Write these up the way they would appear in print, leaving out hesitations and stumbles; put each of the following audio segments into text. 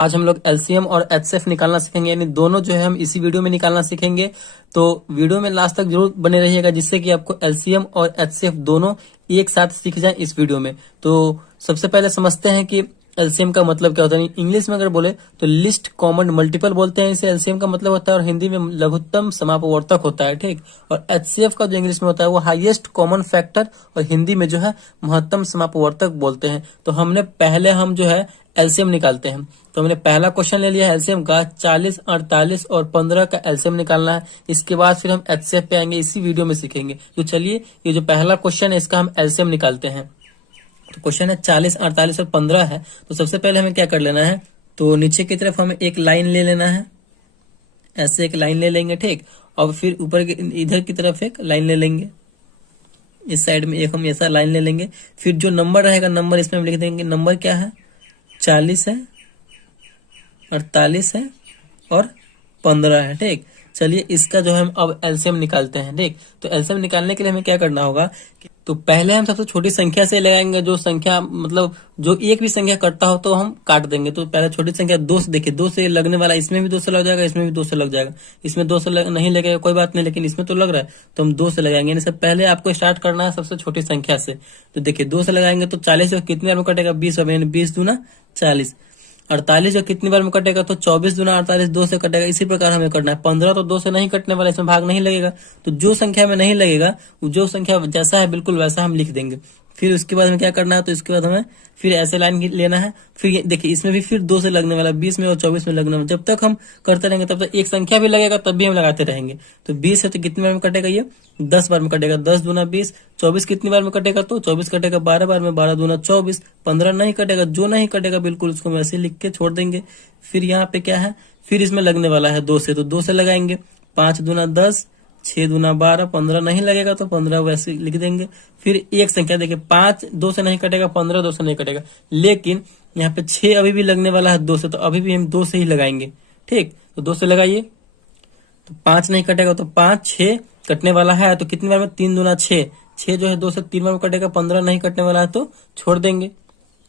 आज हम लोग एलसीएम और एचसीएफ निकालना सीखेंगे, यानी दोनों जो है हम इसी वीडियो में निकालना सीखेंगे। तो वीडियो में लास्ट तक जरूर बने रहिएगा, जिससे कि आपको एलसीएम और एचसीएफ दोनों एक साथ सीख जाए इस वीडियो में। तो सबसे पहले समझते हैं कि एलसीएम का मतलब क्या होता है। इंग्लिश में अगर बोले तो लिस्ट कॉमन मल्टीपल बोलते हैं इसे, एलसीएम का मतलब होता है, और हिंदी में लघुत्तम समापवर्तक होता है, ठीक। और एचसीएफ का जो इंग्लिश में होता है वो हाईएस्ट कॉमन फैक्टर, और हिंदी में जो है महत्तम समापवर्तक बोलते हैं। तो हम जो है एलसीएम निकालते हैं। तो हमने पहला क्वेश्चन ले लिया है एलसीएम का, 40, 48 और 15 का एलसीएम निकालना है। इसके बाद फिर हम एचसीएफ पे आएंगे, इसी वीडियो में सीखेंगे। तो चलिए, ये जो पहला क्वेश्चन है इसका हम एलसीएम निकालते हैं। तो क्वेश्चन है 40, 48 और 15 है। तो सबसे पहले हमें क्या कर लेना है, तो नीचे की तरफ हमें एक लाइन ले लेना है, ऐसे एक लाइन ले लेंगे, ठीक। और फिर ऊपर इधर की तरफ एक लाइन ले लेंगे, इस साइड में एक हम ऐसा लाइन ले लेंगे। फिर जो नंबर रहेगा, नंबर इसमें हम लिख देंगे। नंबर क्या है, 40 है, 48 है और 15 है, ठीक। चलिए, इसका जो है हम अब एलसीएम निकालते हैं, ठीक। तो एलसीएम निकालने के लिए हमें क्या करना होगा, तो पहले हम सबसे छोटी संख्या से लगाएंगे। जो संख्या मतलब जो एक भी संख्या कटता हो तो हम काट देंगे। तो पहले छोटी संख्या 2 से, देखिए 2 से लगने वाला, इसमें भी 2 से लग जाएगा, इसमें भी 2 से लग जाएगा। इसमें 2 से नहीं लगेगा कोई बात नहीं, लेकिन इसमें तो लग रहा है तो हम 2 से लगाएंगे। यानी पहले आपको स्टार्ट करना है सबसे छोटी संख्या से। तो देखिए 2 से लगाएंगे तो 40 कितनी बार में कटेगा, 20 बार, यानी 20 दूना 40। 48 जो कितनी बार में कटेगा, तो 24 दूना 48, 2 से कटेगा। इसी प्रकार हमें करना है। 15 तो 2 से नहीं कटने वाला, इसमें भाग नहीं लगेगा। तो जो संख्या में नहीं लगेगा, जो संख्या जैसा है बिल्कुल वैसा हम लिख देंगे। फिर उसके बाद हमें क्या करना है, तो इसके बाद हमें फिर ऐसे लाइन लेना है। फिर देखिए इसमें भी फिर 2 से लगने वाला, 20 में और 24 में लगने वाला। जब तक हम करते रहेंगे तब तक एक संख्या भी लगेगा, तब भी हम लगाते रहेंगे। तो 20 है तो कितनी बार में कटेगा, ये 10 बार में कटेगा। 10 दूना 20। 24 कितनी बार में कटेगा, तो 24 कटेगा 12 बार में, 12 दूना 24। 15 नहीं कटेगा, जो नहीं कटेगा बिल्कुल उसको हम ऐसे लिख के छोड़ देंगे। फिर यहाँ पे क्या है, फिर इसमें लगने वाला है 2 से, तो 2 से लगाएंगे। 5 दूना 10, 6 दूना 12। 15 नहीं लगेगा तो 15 वैसे लिख देंगे। फिर एक संख्या देखिए, 5 2 से नहीं कटेगा, 15 2 से नहीं कटेगा, लेकिन यहाँ पे 6 अभी भी लगने वाला है 2 से, तो अभी भी हम 2 से ही लगाएंगे, ठीक। तो 2 से लगाइए, तो 5 नहीं कटेगा, तो 5, 6 कटने वाला है तो कितनी बार में, 3 दूना 6। 6 जो है 2 से 3 बार में कटेगा। 15 नहीं कटने वाला है तो छोड़ देंगे।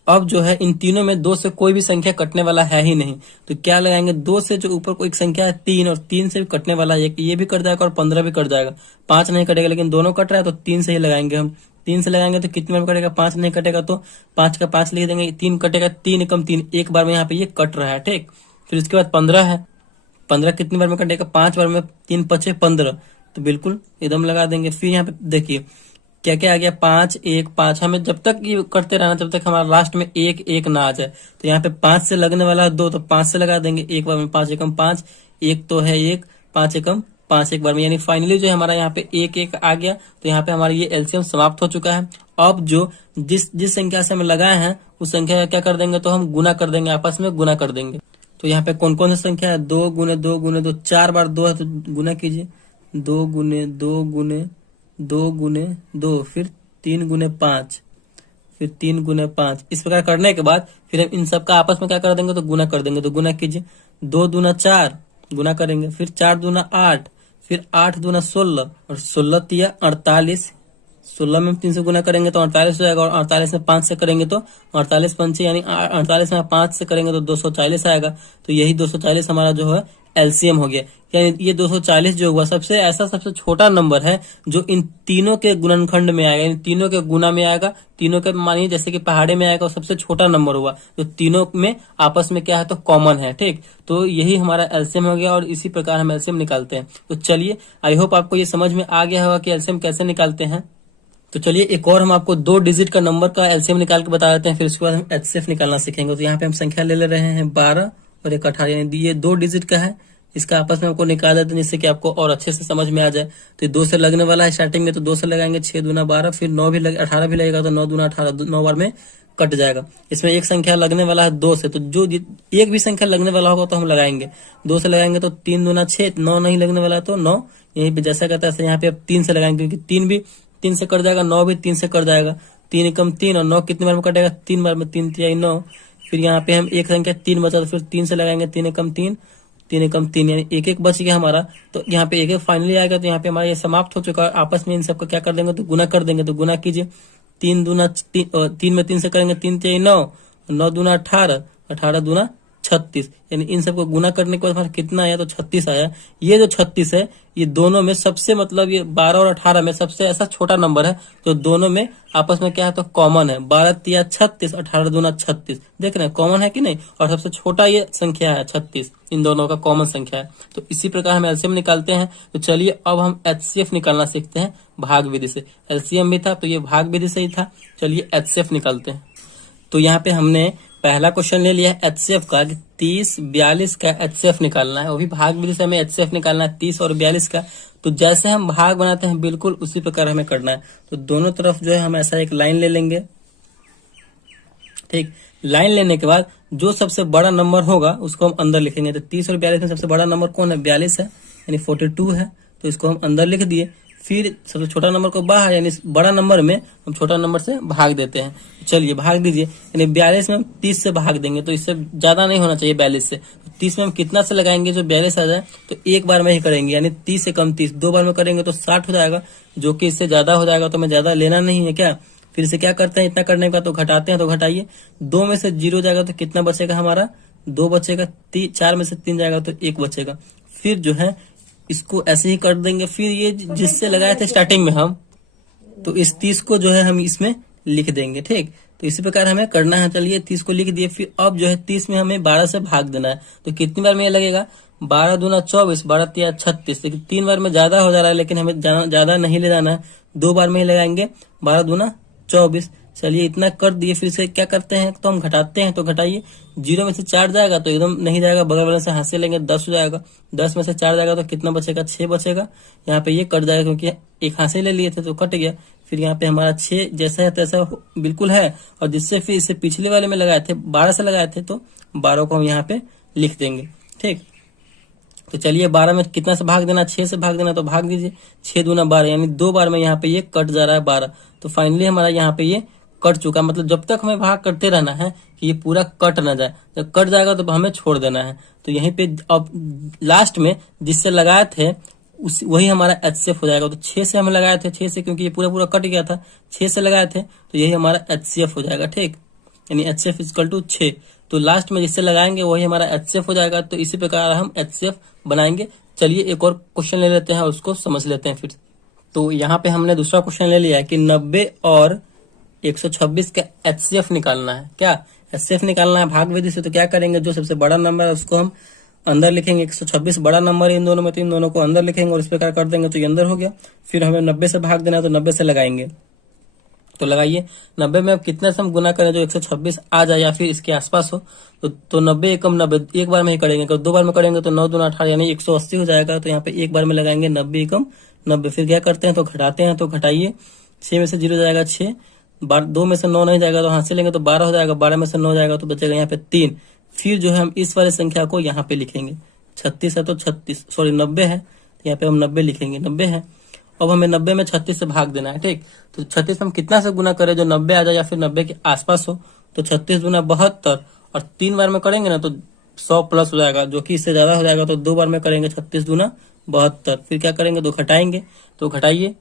अब जो है इन तीनों में 2 से कोई भी संख्या कटने वाला है ही नहीं, तो क्या लगाएंगे, 2 से जो ऊपर को एक संख्या है 3, और 3 से भी कटने वाला है, ये भी कट जाएगा और 15 भी कट जाएगा। 5 नहीं कटेगा, लेकिन दोनों कट रहा है तो 3 से ही लगाएंगे हम। 3 से लगाएंगे तो कितने बार कटेगा, 5 नहीं कटेगा तो 5 का 5 लिख देंगे। 3 कटेगा, 3 कम 3, एक बार में यहाँ पे ये कट रहा है, ठीक। फिर उसके बाद 15 है। 15 कितनी बार में कटेगा, 5 बार में। 3 5 15, तो बिल्कुल एकदम लगा देंगे। फिर यहाँ पे देखिए क्या क्या आ गया, 5 1 5। हमें जब तक ये करते रहना जब तक हमारा लास्ट में 1 1 ना आ जाए। तो यहाँ पे 5 से लगने वाला है 2, तो 5 से लगा देंगे एक बार में। 5 एकम 5, 1 तो है 1, 5 एकम 5 एक बार में, यानी फाइनली जो हमारा यहाँ पे 1 1 आ गया। तो यहाँ पे हमारा ये एलसीएम समाप्त हो चुका है। अब जो जिस संख्या से हम लगाए हैं उस संख्या का क्या कर देंगे, तो हम गुना कर देंगे, आपस में गुना कर देंगे। तो यहाँ पे कौन कौन सी संख्या है, 2 गुने 2 गुने 2, 4 बार 2 है तो गुना कीजिए। 2 गुने 2 गुने 2 गुने 2, फिर 3 गुने 5, फिर 3 गुने 5। इस प्रकार करने के बाद फिर हम इन सब का आपस में क्या कर देंगे, तो गुना कर देंगे। तो गुना कीजिए, 2 दूना 4 गुना करेंगे, फिर 4 दूना 8, फिर 8 दूना 16 और 16 तिया 48। 16 में 3 से गुना करेंगे तो 48 हो जाएगा, और 48 में 5 से करेंगे तो 48 पंचे, यानी 48 में 5 से करेंगे तो 240 आएगा। तो यही 240 हमारा जो है एलसीएम हो गया। यानी ये 240 जो हुआ सबसे छोटा नंबर है जो इन तीनों के गुणनखंड में आएगा, इन तीनों के गुना में आएगा। तीनों के मानिए जैसे कि पहाड़े में आएगा, वो सबसे छोटा नंबर हुआ जो तीनों में आपस में क्या है, तो कॉमन है, ठीक। तो यही हमारा एलसीएम हो गया, और इसी प्रकार हम एलसीएम निकालते हैं। तो चलिए, आई होप आपको ये समझ में आ गया होगा कि एलसीएम कैसे निकालते हैं। तो चलिए एक और हम आपको 2 डिजिट का नंबर का एलसीएम निकाल के बता देते हैं, फिर उसके बाद हम एचसीएफ निकालना सीखेंगे। तो यहाँ पे हम संख्या ले रहे हैं 12 और एक 18, यानी ये 2 डिजिट का है। इसका आपस में आपको निकाल देते हैं जिससे कि आपको और अच्छे से समझ में आ जाए। तो 2 से लगने वाला है स्टार्टिंग में, तो 2 से लगाएंगे। 6 दूना 12, फिर 9 भी 18 भी लगेगा, तो 9 दूना 18, 9 बार में कट जाएगा। इसमें एक संख्या लगने वाला है 2 से, तो जो एक भी संख्या लगने वाला होगा तो हम लगाएंगे। 2 से लगाएंगे तो 3 दूना 6, 9 नहीं लगने वाला है तो 9 यहीं पे जैसा कहता है यहाँ पे अब 3 से लगाएंगे, क्योंकि 3 भी 3 से कट जाएगा, 9 भी 3 से कट जाएगा। 3 एकम 3, और 9 कितनी बार में कटेगा, 3 बार में। 3 तिहाई 9। फिर यहाँ पे हम एक संख्या 3 बचा, तो फिर 3 से लगाएंगे। 3 एकम 3, 3 एकम 3, यानी एक एक बच गया हमारा। तो यहाँ पे एक एक फाइनली आएगा। तो यहाँ पे हमारा ये समाप्त हो चुका है। आपस में इन सबको क्या कर देंगे, तो गुना कर देंगे। तो गुना कीजिए, 3 दूना 3 में 3 से करेंगे, 3 तिहाई 9, 9 दूना 18, 18 दूना 36, यानी इन सबको गुना करने के बाद हमारा कितना आया, तो 36 आया। ये जो 36 है ये दोनों में सबसे मतलब ये 12 और 18 में सबसे ऐसा छोटा नंबर है जो दोनों में आपस में क्या है, तो कॉमन है। 12 तिया 36, 18 दूना 36, देख रहे हैं कॉमन है कि नहीं। और सबसे छोटा ये संख्या है 36, इन दोनों का कॉमन संख्या है। तो इसी प्रकार हम एलसीएम निकालते हैं। तो चलिए अब हम एचसीएफ निकालना सीखते हैं भाग विधि से। एलसीएम भी था तो ये भाग विधि से ही था। चलिए एचसीएफ निकालते हैं। तो यहाँ पे हमने पहला क्वेश्चन ले लिया है एचसीएफ का कि 30 42 का एचसीएफ निकालना है। वो भी भाग विधि से हमें एचसीएफ निकालना है 30 और 42 का। तो जैसे हम भाग बनाते हैं बिल्कुल उसी प्रकार हमें करना है। तो दोनों तरफ जो है हम ऐसा एक लाइन ले लेंगे, ठीक। लाइन लेने के बाद जो सबसे बड़ा नंबर होगा उसको हम अंदर लिखेंगे। तो 30 और 42 में सबसे बड़ा नंबर कौन है, 42 है, यानी 42 है। तो इसको हम अंदर लिख दिए। फिर सबसे छोटा नंबर को बाहर, यानी बड़ा नंबर में हम छोटा नंबर से भाग देते हैं। चलिए भाग दीजिए, यानी 42 में हम 30 से भाग देंगे, तो इससे ज्यादा नहीं होना चाहिए 42 से। तो 30 में हम कितना से लगाएंगे, जो 42 आ जाए तो एक बार में ही करेंगे, यानी 30 से कम 30, दो बार में करेंगे तो 60 हो जाएगा, जो कि इससे ज्यादा हो जाएगा। तो हमें ज्यादा लेना नहीं है क्या। फिर से क्या करते हैं, इतना करने का तो घटाते हैं। तो घटाइए, 2 में से 0 जाएगा तो कितना बचेगा हमारा, 2 बचेगा। 4 में से 3 जाएगा तो 1 बचेगा। फिर जो है इसको ऐसे ही कर देंगे। फिर ये जिससे लगाए थे स्टार्टिंग में हम, तो इस 30 को जो है हम इसमें लिख देंगे, ठीक। तो इसी प्रकार हमें करना है। चलिए 30 को लिख दिए। फिर अब जो है 30 में हमें 12 से भाग देना है। तो कितनी बार में ये लगेगा, 12 दूना 24, 12 तिया 36। लेकिन 3 बार में ज्यादा हो जा रहा है, लेकिन हमें ज्यादा नहीं ले जाना है, 2 बार में ही लगाएंगे। 12 दूना 24। चलिए इतना कर दिए। फिर से क्या करते हैं, तो हम घटाते हैं। तो घटाइए, 0 में से 4 जाएगा तो एकदम नहीं जाएगा, बगल वाले से हाथ से लेंगे, 10 हो जाएगा। 10 में से 4 जाएगा तो कितना बचेगा, 6 बचेगा। यहाँ पे ये कट जाएगा क्योंकि एक हाथ से ले लिए थे तो कट गया। फिर यहाँ पे हमारा 6 जैसा है तैसा बिल्कुल है। और जिससे फिर इसे पिछले वाले में लगाए थे 12 से लगाए थे, तो 12 को हम यहाँ पे लिख देंगे, ठीक। तो चलिए 12 में कितना से भाग देना, 6 से भाग देना। तो भाग दीजिए, 6 दूना 12, यानी 2 बार में यहाँ पे ये कट जा रहा है 12। तो फाइनली हमारा यहाँ पे ये कट चुका। मतलब जब तक हमें भाग करते रहना है कि ये पूरा कट ना जाए। जब कट जाएगा तो हमें छोड़ देना है। तो यहीं पे अब लास्ट में जिससे लगाए थे वही हमारा एचसीएफ हो जाएगा। तो 6 से हम लगाए थे, 6 से क्योंकि ये पूरा कट गया था, 6 से लगाए थे तो यही हमारा एचसीएफ हो जाएगा, ठीक। यानी एचसीएफ इक्वल टू 6। तो लास्ट में जिससे लगाएंगे वही हमारा एचसीएफ हो जाएगा। तो इसी प्रकार हम एचसीएफ बनाएंगे। चलिए एक और क्वेश्चन ले लेते हैं, उसको समझ लेते हैं फिर। तो यहाँ पे हमने दूसरा क्वेश्चन ले लिया है कि 90 और 126 का एचसीएफ निकालना है। क्या एचसीएफ निकालना है भाग विधि से। तो क्या करेंगे, जो सबसे बड़ा नंबर है उसको हम अंदर लिखेंगे। 126 बड़ा नंबर है इन दोनों में, तो इन दोनों को अंदर लिखेंगे और इस प्रकार कर देंगे तो ये अंदर हो गया। फिर हमें 90 से भाग देना है, तो 90 से लगाएंगे। तो लगाइए, 90 में अब कितने से हम गुना करें जो 126 आ जाए या फिर इसके आसपास हो। तो 90 एकम 90 एक बार में ही करेंगे। अगर 2 बार में करेंगे तो 9 दूना 18, यानी 180 हो जाएगा। तो यहाँ पे एक बार में लगाएंगे 90 एकम 90। फिर क्या करते हैं, तो घटाते हैं। तो घटाइए, 6 में से 0 जाएगा 6, 2 में से 9 नहीं जाएगा तो हाथ से लेंगे तो 12 हो जाएगा। 12 में से 9 जाएगा तो बचेगा यहाँ पे 3। फिर जो है हम इस वाले संख्या को यहाँ पे लिखेंगे। 36 है तो 36, सॉरी 90 है तो यहाँ पे हम 90 लिखेंगे, 90 है। अब हमें 90 में 36 से भाग देना है, ठीक। तो 36 हम कितना से गुना करें जो 90 आ जाए या फिर 90 के आसपास हो। तो 36 गुना 72, और 3 बार में करेंगे ना तो 100 प्लस हो जाएगा, जो कि इससे ज्यादा हो जाएगा। तो 2 बार में करेंगे 36 गुना 72। फिर क्या करेंगे, तो घटाएंगे। तो घटाइए,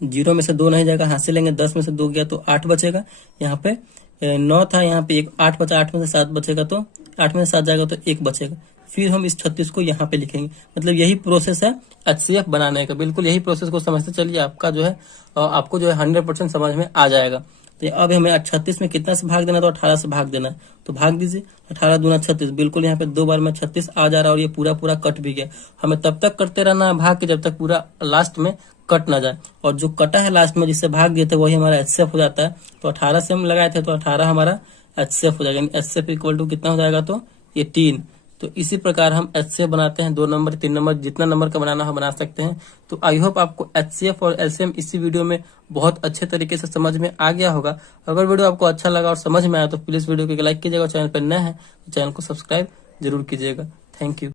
0 में से 2 नहीं जाएगा, हाथ से लेंगे, 10 में से 2 गया तो 8 बचेगा। यहाँ पे 9 था, यहाँ पे 8 बचा, 8 में से 7 बचेगा, तो 8 में से 7 जाएगा तो 1 बचेगा। फिर हम इस 36 को यहाँ पे लिखेंगे। मतलब यही प्रोसेस है एचसीएफ बनाने का। बिल्कुल यही प्रोसेस को समझते चलिए, आपका जो है आपको जो है 100% समझ में आ जाएगा। तो अब हमें 36 में कितना से भाग देना, तो 18 से भाग देना। तो भाग दीजिए, 18 दूना 36। बिल्कुल यहाँ पे 2 बार में 36 आ जा रहा है और ये पूरा कट भी गया। हमें तब तक करते रहना है भाग के जब तक पूरा लास्ट में कट ना जाए। और जो कटा है लास्ट में जिससे भाग दिए थे वही हमारा एचसीएफ हो जाता है। तो 18 से हम लगाए थे तो 18 हमारा एचसीएफ हो जाएगा। एचसीएफ इक्वल टू कितना हो जाएगा, तो ये 3। तो इसी प्रकार हम एचसीएफ बनाते हैं। 2 नंबर 3 नंबर जितना नंबर का बनाना हो बना सकते हैं। तो आई होप आपको एचसीएफ और एलसीएम इसी वीडियो में बहुत अच्छे तरीके से समझ में आ गया होगा। अगर वीडियो आपको अच्छा लगा और समझ में आया तो प्लीज वीडियो को लाइक कीजिएगा। चैनल पर नए हैं तो चैनल को सब्सक्राइब जरूर कीजिएगा। Thank you.